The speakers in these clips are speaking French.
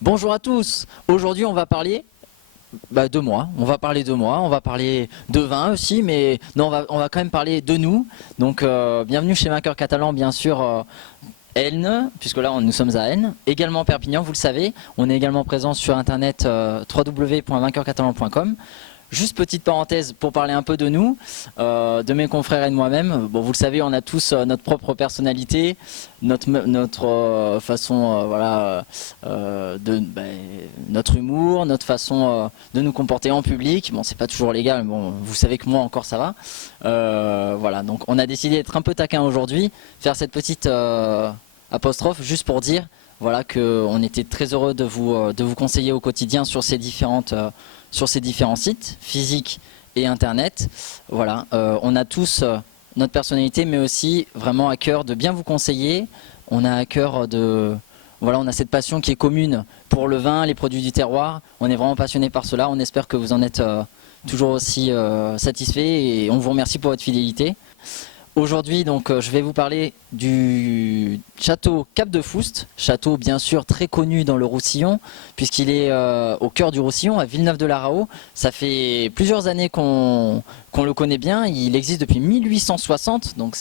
Bonjour à tous. Aujourd'hui, on va parler de moi. On va parler de moi. On va parler de vin aussi, mais non, on va quand même parler de nous. Donc, bienvenue chez Vainqueur Catalan, bien sûr. Elne, puisque là nous sommes à Elne, également Perpignan, vous le savez. On est également présent sur internet www.vainqueurcatalan.com. Juste petite parenthèse pour parler un peu de nous, de mes confrères et de moi-même. Bon, vous le savez, on a tous notre propre personnalité, notre façon, notre humour, notre façon de nous comporter en public. Bon, c'est pas toujours légal, mais bon, vous savez que moi encore ça va. Voilà, donc on a décidé d'être un peu taquin aujourd'hui, faire cette petite apostrophe juste pour dire, voilà, qu'on était très heureux de vous conseiller au quotidien sur ces différents sites physiques et internet. Voilà, on a tous notre personnalité, mais aussi vraiment à cœur de bien vous conseiller. On a à cœur on a cette passion qui est commune pour le vin, les produits du terroir. On est vraiment passionné par cela. On espère que vous en êtes toujours aussi satisfait et on vous remercie pour votre fidélité. Aujourd'hui, donc, je vais vous parler du château Cap de Foust, château bien sûr très connu dans le Roussillon, puisqu'il est au cœur du Roussillon, à Villeneuve-de-la-Raho. Ça fait plusieurs années qu'on le connaît bien, il existe depuis 1860, donc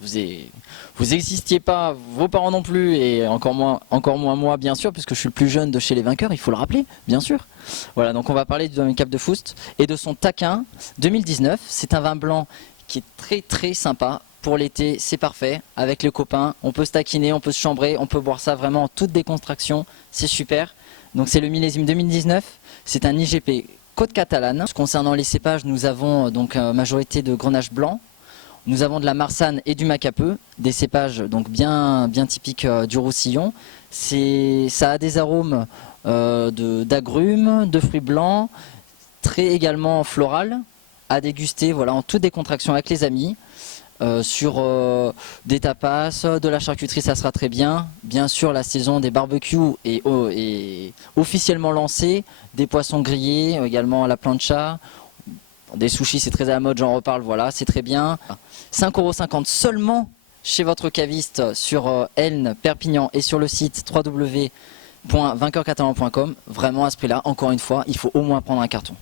vous n'existiez pas, vos parents non plus, et encore moins moi bien sûr, puisque je suis le plus jeune de chez les vainqueurs, il faut le rappeler, bien sûr. Voilà, donc on va parler du domaine Cap de Foust et de son Taquin 2019, c'est un vin blanc qui est très très sympa pour l'été, c'est parfait, avec les copains, on peut se taquiner, on peut se chambrer, on peut boire ça vraiment en toute décontraction, c'est super. Donc c'est le millésime 2019, c'est un IGP Côte Catalane. Concernant les cépages, nous avons donc majorité de grenache blanc, nous avons de la marsanne et du macapeu, des cépages donc bien typiques du Roussillon. Ça a des arômes d'agrumes, de fruits blancs, très également floral, à déguster voilà, en toute décontraction avec les amis. Sur des tapas, de la charcuterie, ça sera très bien. Bien sûr, la saison des barbecues est officiellement lancée. Des poissons grillés, également à la plancha. Des sushis, c'est très à la mode, j'en reparle, voilà, c'est très bien. 5,50 € seulement chez votre caviste sur Elne, Perpignan et sur le site www.vainqueurcatalan.com. Vraiment à ce prix-là, encore une fois, il faut au moins prendre un carton.